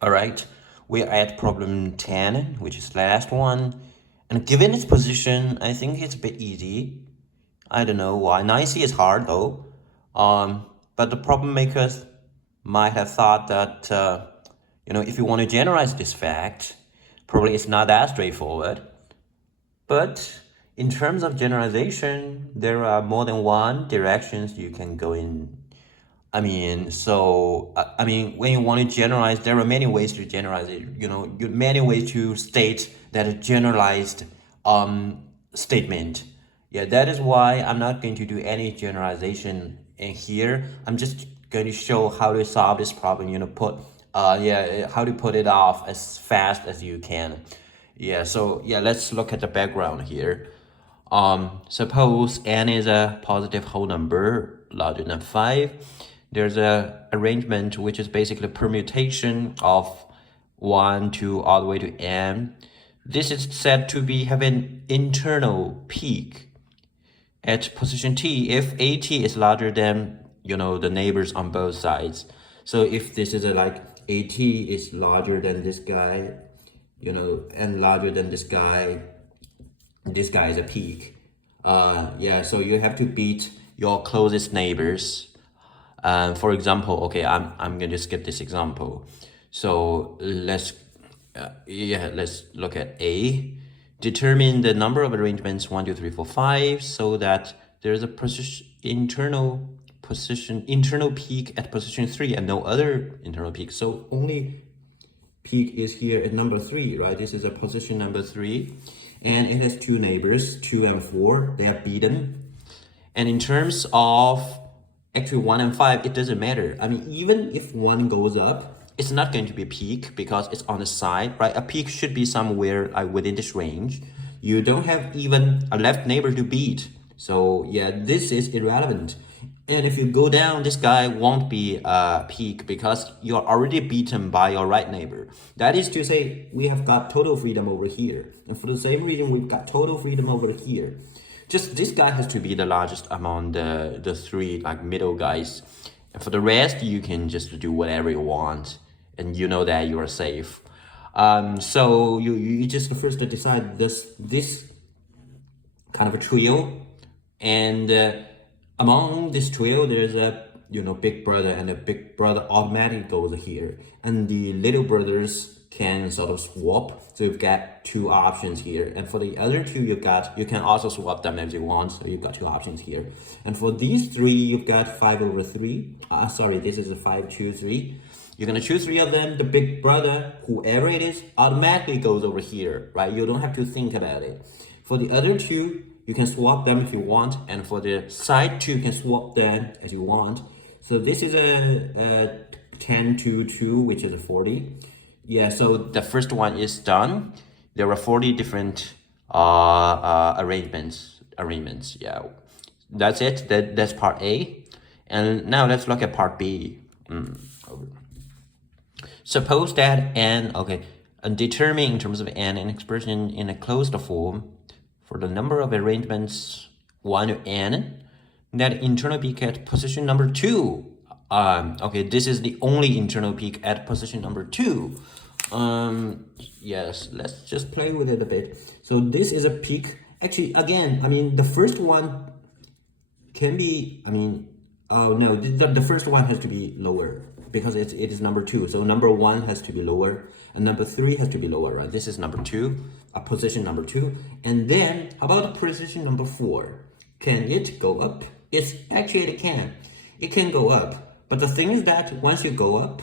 All right, we're at problem 10, which is the last one. And given its position, I think it's a bit easy. I don't know why. 9C is hard though. But the problem makers might have thought that, if you want to generalize this fact, probably it's not that straightforward. But in terms of generalization, there are more than one directions you can go in. When you want to generalize, there are many ways to generalize it. Many ways to state that a generalized statement. Yeah, that is why I'm not going to do any generalization in here. I'm just going to show how to solve this problem. How to put it off as fast as you can. Let's look at the background here. Suppose n is a positive whole number larger than 5. There's a arrangement which is basically permutation of 1 to all the way to n. This is said to have an internal peak at position t if at is larger than the neighbors on both sides. So if this is like at is larger than this guy, and larger than this guy is a peak. So you have to beat your closest neighbors. For example, okay, I'm gonna skip this example. So let's look at A. Determine the number of arrangements 1, 2, 3, 4, 5, so that there's a internal peak at position 3 and no other internal peak. So only peak is here at number 3, right? This is a position number 3, and it has two neighbors, 2 and 4. They are beaten. And in terms of actually 1 and 5, it doesn't matter. Even if 1 goes up, it's not going to be a peak because it's on the side, right? A peak should be somewhere within this range. You don't have even a left neighbor to beat. So yeah, this is irrelevant. And if you go down, this guy won't be a peak because you're already beaten by your right neighbor. That is to say, we have got total freedom over here. And for the same reason, we've got total freedom over here. Just this guy has to be the largest among the three middle guys. And for the rest, you can just do whatever you want. And you know that you are safe. So you just first decide this kind of a trio. And among this trio, there's a big brother, and the big brother automatically goes here, and the little brothers can sort of swap. So you've got two options here, and for the other two, you can also swap them as you want. So you've got two options here, and for these three, you've got 5 over 3. This is a 5, 2, 3. You're gonna choose 3 of them. The big brother, whoever it is, automatically goes over here, right? You don't have to think about it. For the other two, you can swap them if you want, and for the side 2, you can swap them as you want. So this is a 10 to 2, which is a 40. Yeah, so the first one is done. There are 40 different arrangements. Yeah, that's it. That's part A. And now let's look at part B. Suppose that n, and determine in terms of n an expression in a closed form for the number of arrangements 1 to n, that internal peak at position number 2. This is the only internal peak at position number 2. Yes, let's just play with it a bit. So this is a peak. Actually, again, the first one can be, the first one has to be lower because it is number 2. So number 1 has to be lower, and number 3 has to be lower, right? This is number 2, position number 2. And then, how about position number 4? Can it go up? It can. It can go up. But the thing is that once you go up,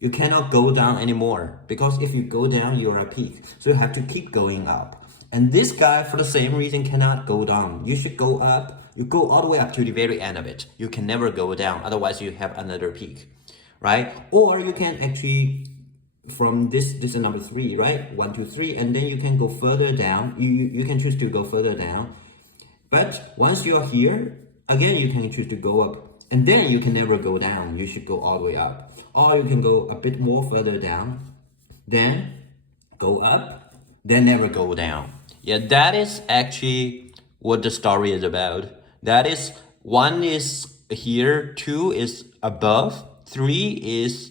you cannot go down anymore, because if you go down, you're a peak. So you have to keep going up. And this guy, for the same reason, cannot go down. You should go up. You go all the way up to the very end of it. You can never go down. Otherwise, you have another peak, right? Or you can actually, from this is number 3, right? 1, 2, 3, and then you can go further down. You can choose to go further down. But once you're here, again, you can choose to go up. And then you can never go down. You should go all the way up. Or you can go a bit more further down, then go up, then never go down. Yeah, that is actually what the story is about. That is, 1 is here, 2 is above, 3 is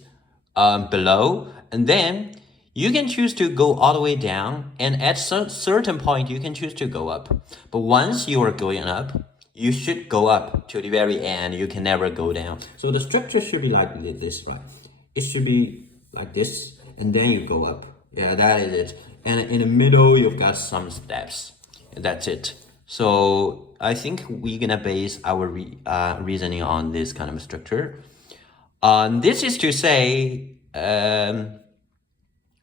below, And then you can choose to go all the way down, and at certain point you can choose to go up. But once you are going up, you should go up to the very end. You can never go down. So the structure should be like this, right? It should be like this, and then you go up. Yeah, that is it. And in the middle, you've got some steps. That's it. So I think we're gonna base our reasoning on this kind of structure. This is to say,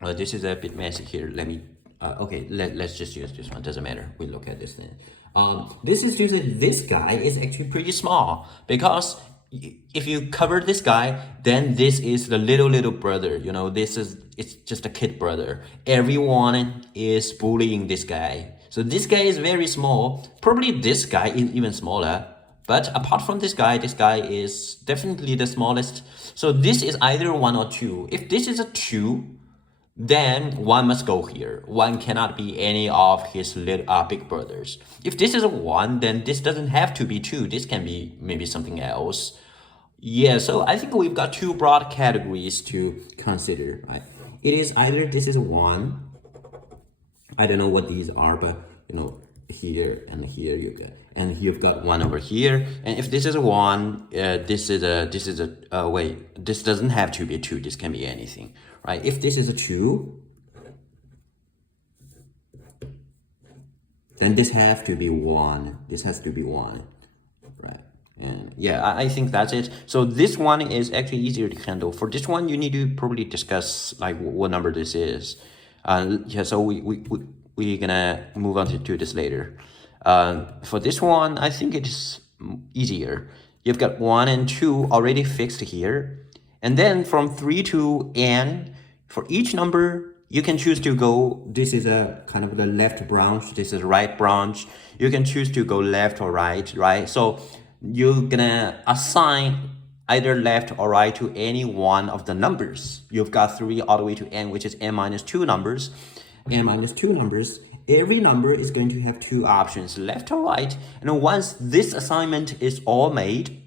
this is a bit messy here. Let me, okay, let's just use this one. Doesn't matter. We look at this thing. This is to say this guy is actually pretty small, because if you cover this guy, then this is the little brother. You know, it's just a kid brother. Everyone is bullying this guy. So this guy is very small. Probably this guy is even smaller. But apart from this guy is definitely the smallest. So this is either 1 or 2. If this is a 2, then 1 must go here. 1 cannot be any of his little big brothers. If this is a 1, then this doesn't have to be 2. This can be maybe something else. Yeah, so I think we've got 2 broad categories to consider, right? It is either this is a 1. I don't know what these are, but you know, here and here you've got 1 over here. And if this is a 1, this is a wait, this doesn't have to be a 2. This can be anything, right? If this is a 2, then this has to be 1. This has to be 1, right? And yeah, I think that's it. So this one is actually easier to handle. For this one, you need to probably discuss like what number this is. Yeah, so we're gonna move on to this later. For this one, I think it's easier. You've got 1 and 2 already fixed here. And then from 3 to n, for each number, you can choose to go, this is a kind of the left branch, this is right branch. You can choose to go left or right, right? So you're gonna assign either left or right to any one of the numbers. You've got 3 all the way to n, which is n minus 2 numbers. N minus 2 numbers. Every number is going to have 2 options, left or right. And once this assignment is all made,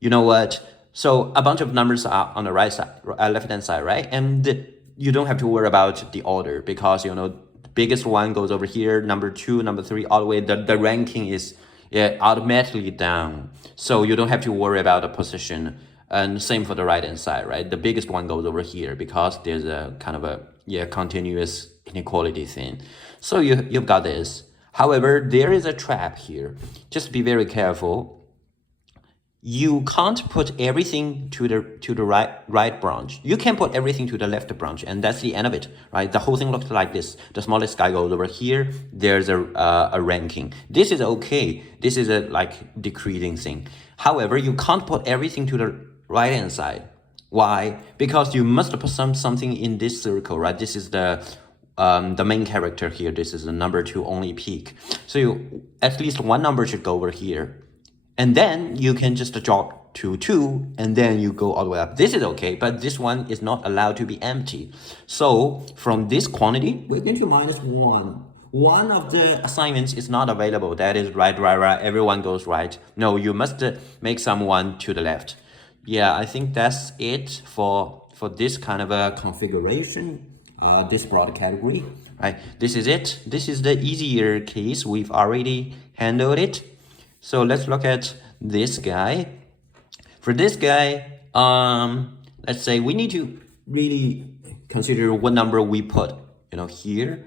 you know what? So a bunch of numbers are on the right side, left-hand side, right? And you don't have to worry about the order, because, you know, the biggest one goes over here, number 2, number 3, all the way. The ranking is automatically down. So you don't have to worry about the position. And same for the right-hand side, right? The biggest one goes over here, because there's a kind of a continuous inequality thing. So you've got this. However, there is a trap here. Just be very careful. You can't put everything to the right branch. You can put everything to the left branch, and that's the end of it, right? The whole thing looks like this. The smallest guy goes over here. There's a ranking. This is okay. This is a like decreasing thing. However, you can't put everything to the right hand side. Why? Because you must put something in this circle, right? This is the main character here. This is the number 2 only peak. So at least one number should go over here. And then you can just drop to 2, and then you go all the way up. This is okay, but this one is not allowed to be empty. So from this quantity, we're going to minus 1. One of the assignments is not available. That is right. Everyone goes right. No, you must make someone to the left. Yeah, I think that's it for this kind of a configuration, this broad category. Right. This is it. This is the easier case. We've already handled it. So let's look at this guy. For this guy, let's say we need to really consider what number we put, you know, here.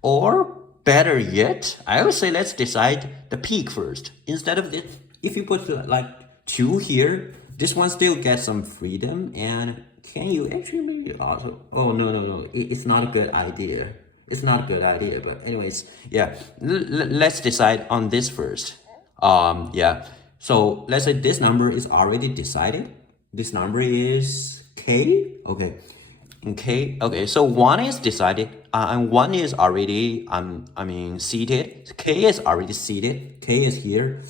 Or better yet, I would say let's decide the peak first. Instead of this, if you put like 2 here, this one still gets some freedom. And can you actually also, oh, no, it's not a good idea. It's not a good idea, but anyways, yeah, let's decide on this first. Yeah, so let's say this number is already decided. This number is k. Okay, okay, so 1 is decided, and 1 is already seated. K is already seated. K is here.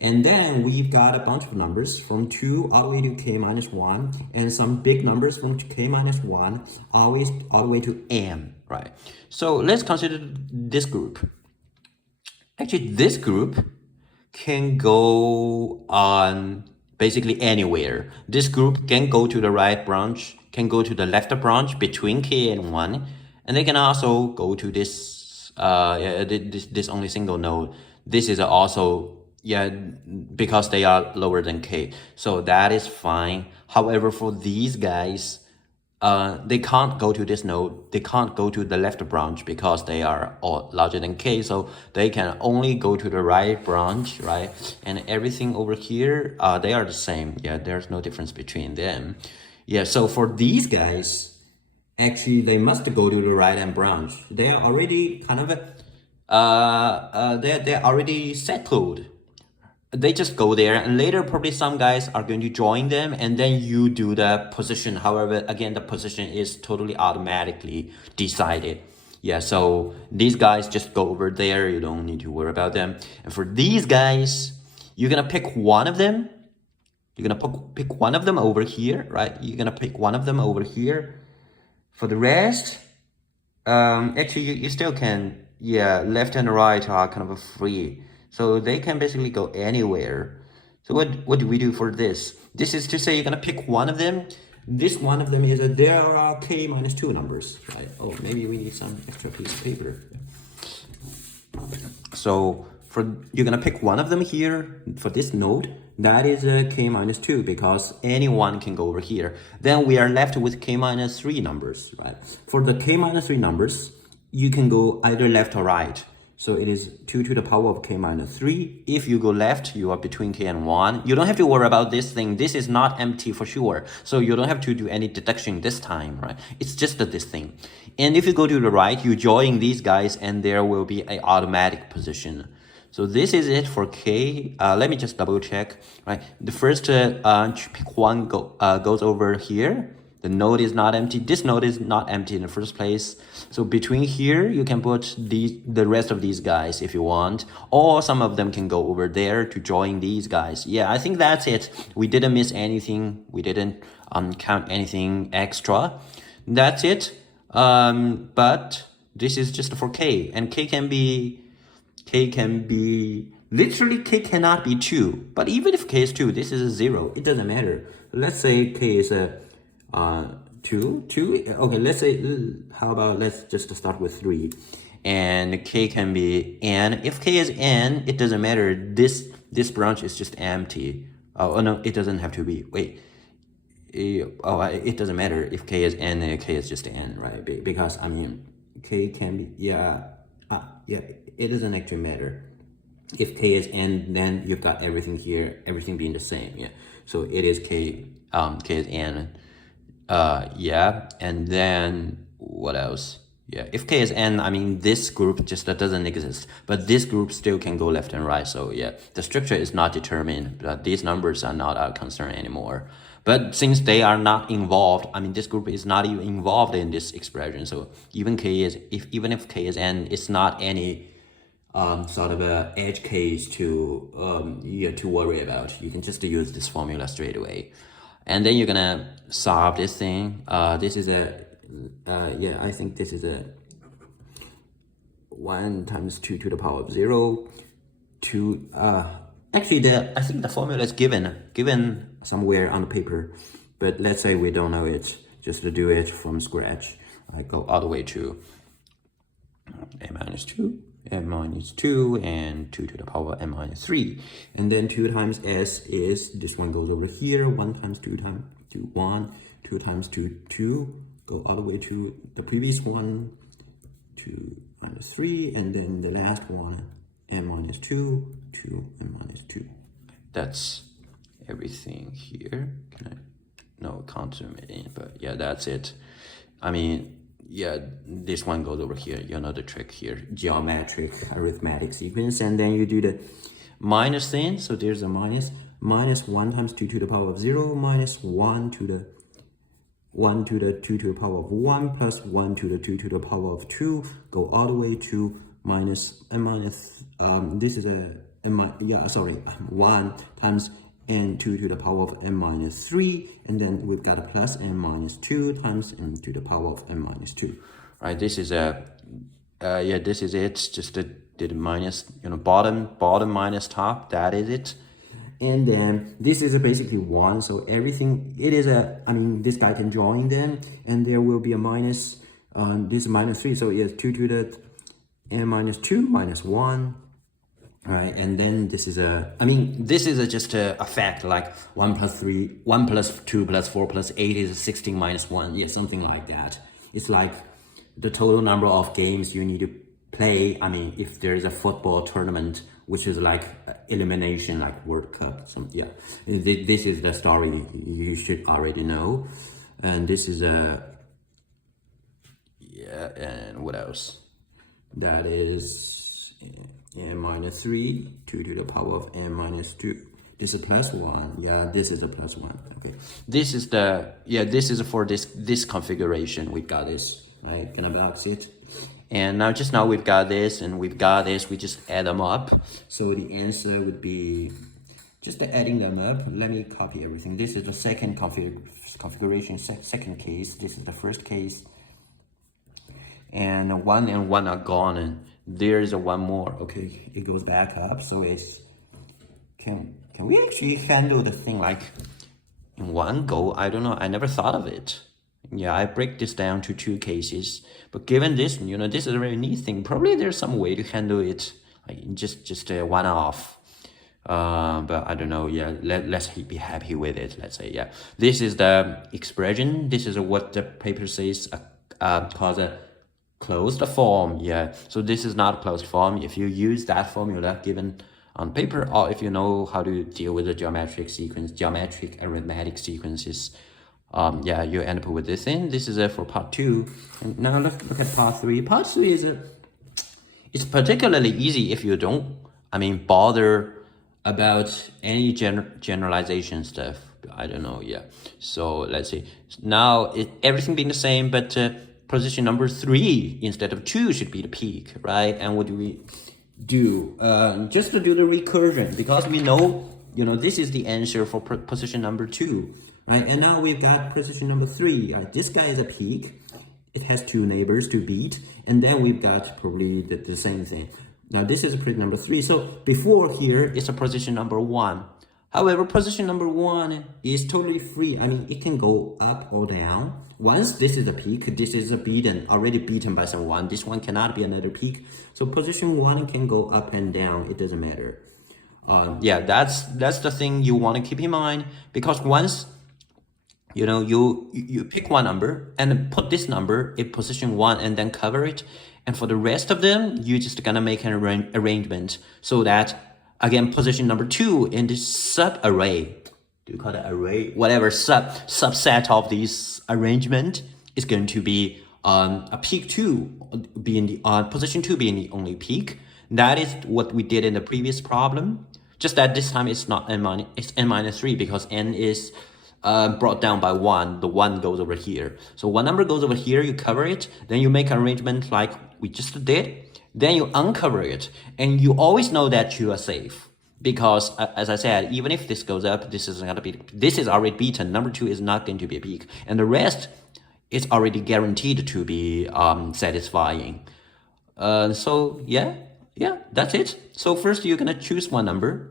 And then we've got a bunch of numbers from 2 all the way to k minus 1, and some big numbers from k minus 1 always all the way to m, right? So let's consider this group. Actually, this group can go on basically anywhere. This group can go to the right branch can go to the left branch between k and 1, and they can also go to this this only single node. This is also, yeah, because they are lower than k, so that is fine. However, for these guys, they can't go to this node, they can't go to the left branch because they are all larger than k, so they can only go to the right branch, right? And everything over here, they are the same. Yeah, there's no difference between them. Yeah, so for these guys, actually they must go to the right hand branch. They are already kind of they're already settled. They just go there, and later probably some guys are going to join them, and then you do the position. However, again, the position is totally automatically decided. Yeah, so these guys just go over there, you don't need to worry about them. And for these guys, you're gonna pick one of them. You're gonna pick one of them over here, right? You're gonna pick one of them over here. For the rest, actually you still can, yeah, left and right are kind of free, so they can basically go anywhere. So what do we do for this? This is to say you're gonna pick one of them. This one of them is there are k minus 2 numbers, right? Oh, maybe we need some extra piece of paper. So you're gonna pick one of them here for this node. That is k minus 2 because anyone can go over here. Then we are left with k minus 3 numbers, right? For the k minus 3 numbers, you can go either left or right. So it is 2 to the power of k minus 3. If you go left, you are between k and 1. You don't have to worry about this thing. This is not empty for sure. So you don't have to do any deduction this time, right? It's just this thing. And if you go to the right, you join these guys and there will be an automatic position. So this is it for k. Let me just double check, right? The first pick one goes over here. The node is not empty. This node is not empty in the first place. So between here, you can put the rest of these guys if you want, or some of them can go over there to join these guys. Yeah, I think that's it. We didn't miss anything. We didn't count anything extra. That's it. But this is just for k, and k can be literally k cannot be 2. But even if k is 2, this is a 0. It doesn't matter. Let's say k is a 2. Okay, let's say, how about let's just start with 3, and k can be n. If k is n, it doesn't matter. This branch is just empty. Oh no, it doesn't have to be. Wait. It doesn't matter if k is n, k is just n, right? Because I mean, k can be, yeah, it doesn't actually matter. If k is n, then you've got everything here, everything being the same. Yeah, so it is k is n. Yeah, and then what else? Yeah, if k is n, I mean, this group just doesn't exist, but this group still can go left and right. So yeah, the structure is not determined, but these numbers are not our concern anymore. But since they are not involved, I mean, this group is not even involved in this expression. So even if k is n, it's not any sort of a edge case to worry about. You can just use this formula straight away, and then you're gonna solve this thing. This is a I think this is a 1 times 2 to the power of 0. Actually, I think the formula is given somewhere on the paper, but let's say we don't know it. Just to do it from scratch, I go all the way to n minus 2, n minus 2, and 2 to the power of n minus 3. And then 2 times s is, this one goes over here, 1 times 2 times 2, 1, 2 times 2, 2, go all the way to the previous one, 2 minus 3, and then the last one, n minus 2, 2, n minus 2. That's everything here. No, I can't zoom it in, but yeah, that's it. I mean, yeah, this one goes over here. You know the trick here, geometric arithmetic sequence, and then you do the minus thing. So there's a minus 1 times 2 to the power of 0 minus 1 to the 2 to the power of 1 plus 1 to the 2 to the power of 2, go all the way to minus n minus, this is a 1 times n2 to the power of n minus 3, and then we've got a plus n minus 2 times n to the power of n minus 2. Right, this is a this is it. Just did minus, bottom minus top. That is it. And then this is basically 1, so everything, it is a, I mean, this guy can join them, and there will be a minus, this is minus 3, so it's 2 to the n minus 2 minus 1. All right, and then this is a, I mean, this is just a fact, like 1 plus 3, 1 plus 2 plus 4 plus 8 is 16 minus 1, yeah, something like that. It's like the total number of games you need to play. I mean, if there is a football tournament, which is like elimination, like World Cup, yeah. This is the story you should already know. And this is a, yeah, and what else? That is n minus 3, 2 to the power of n minus 2. This is plus 1. Yeah, this is a plus 1. Okay. This is the, yeah, this is for this configuration. We got this, right? Gonna box it. And now, just now we've got this and we've got this. We just add them up. So the answer would be just adding them up. Let me copy everything. This is the second configuration, second case. This is the first case. And 1 and 1 are gone, and there's a 1 more. Okay, it goes back up. So it's, can we actually handle the thing like in one go? I don't know. I never thought of it. Yeah, I break this down to 2 cases. But given this, you know, this is a very neat thing. Probably there's some way to handle it, like just a one-off. But I don't know. Yeah, let's be happy with it. Let's say, yeah. This is the expression. This is what the paper says called a closed form. Yeah. So this is not a closed form. If you use that formula given on paper, or if you know how to deal with the geometric arithmetic sequences, yeah, you end up with this thing. This is it for part 2. And now let's look at part 3. Part 3 is it's particularly easy if you don't, I mean, bother about any generalization stuff. I don't know, yeah. So let's see. Now everything being the same, but position number 3 instead of 2 should be the peak, right? And what do we do? Just to do the recursion, because we know, you know, this is the answer for position number 2. Right, and now we've got position number 3. This guy is a peak. It has 2 neighbors to beat, and then we've got probably the same thing. Now this is a position number 3. So before here, it's a position number 1. However, position number 1 is totally free. I mean, it can go up or down. Once this is a peak, this is a already beaten by someone. This one cannot be another peak. So position 1 can go up and down. It doesn't matter. Yeah, that's the thing you want to keep in mind, because once, you know, you pick one number and put this number in position 1 and then cover it. And for the rest of them, you're just gonna make an arrangement so that, again, position number 2 in this sub-array, do you call it array? Whatever, subset of this arrangement is going to be a peak 2, being the position 2 being the only peak. That is what we did in the previous problem. Just that this time it's not it's n minus 3, because n is brought down by 1. The 1 goes over here. So one number goes over here, you cover it, then you make an arrangement like we just did, then you uncover it, and you always know that you are safe. Because as I said, even if this goes up, this is already beaten. Number 2 is not going to be a peak, and the rest is already guaranteed to be satisfying. So yeah, that's it. So first you're gonna choose one number,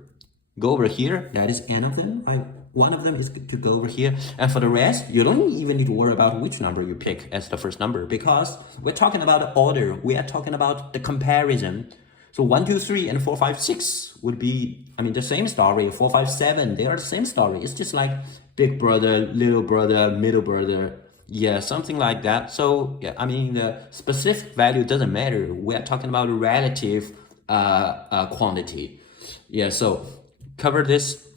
go over here, that is n of them. One of them is to go over here, and for the rest, you don't even need to worry about which number you pick as the first number, because we're talking about the order. We are talking about the comparison. So 1, 2, 3, and 4, 5, 6 would be, I mean, the same story. 4, 5, 7, they are the same story. It's just like big brother, little brother, middle brother. Yeah, something like that. So yeah, I mean, the specific value doesn't matter. We are talking about relative quantity. Yeah, so cover this,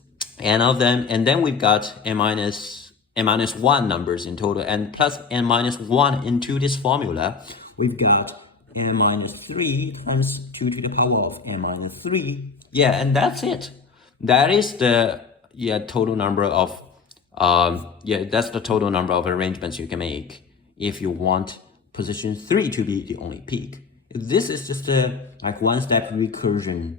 n of them, and then we've got n minus 1 numbers in total, and plus n minus 1 into this formula. We've got n minus 3 times 2 to the power of n minus 3. Yeah, and that's it. That is the total number of that's the total number of arrangements you can make if you want position 3 to be the only peak. This is just a like one-step recursion.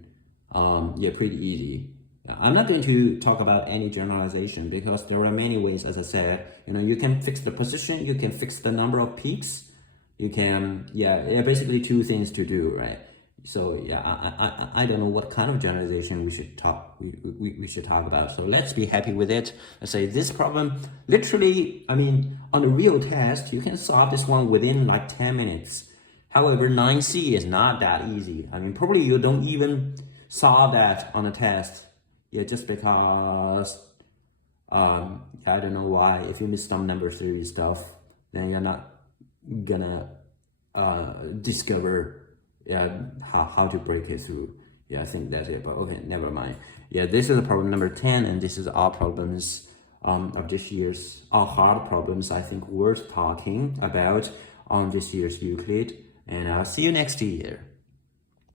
Pretty easy. I'm not going to talk about any generalization, because there are many ways, as I said. You know, you can fix the position, you can fix the number of peaks, you can, basically 2 things to do, right? So yeah, I don't know what kind of generalization we should talk about. So let's be happy with it. Let's say this problem, literally, I mean, on a real test, you can solve this one within like 10 minutes. However, 9C is not that easy. I mean, probably you don't even solve that on a test. Yeah, just because, I don't know why. If you miss some number theory stuff, then you're not gonna discover how to break it through. Yeah, I think that's it, but okay, never mind. Yeah, this is problem number 10, and this is all problems of this year's, all hard problems I think worth talking about on this year's Euclid, and I'll see you next year.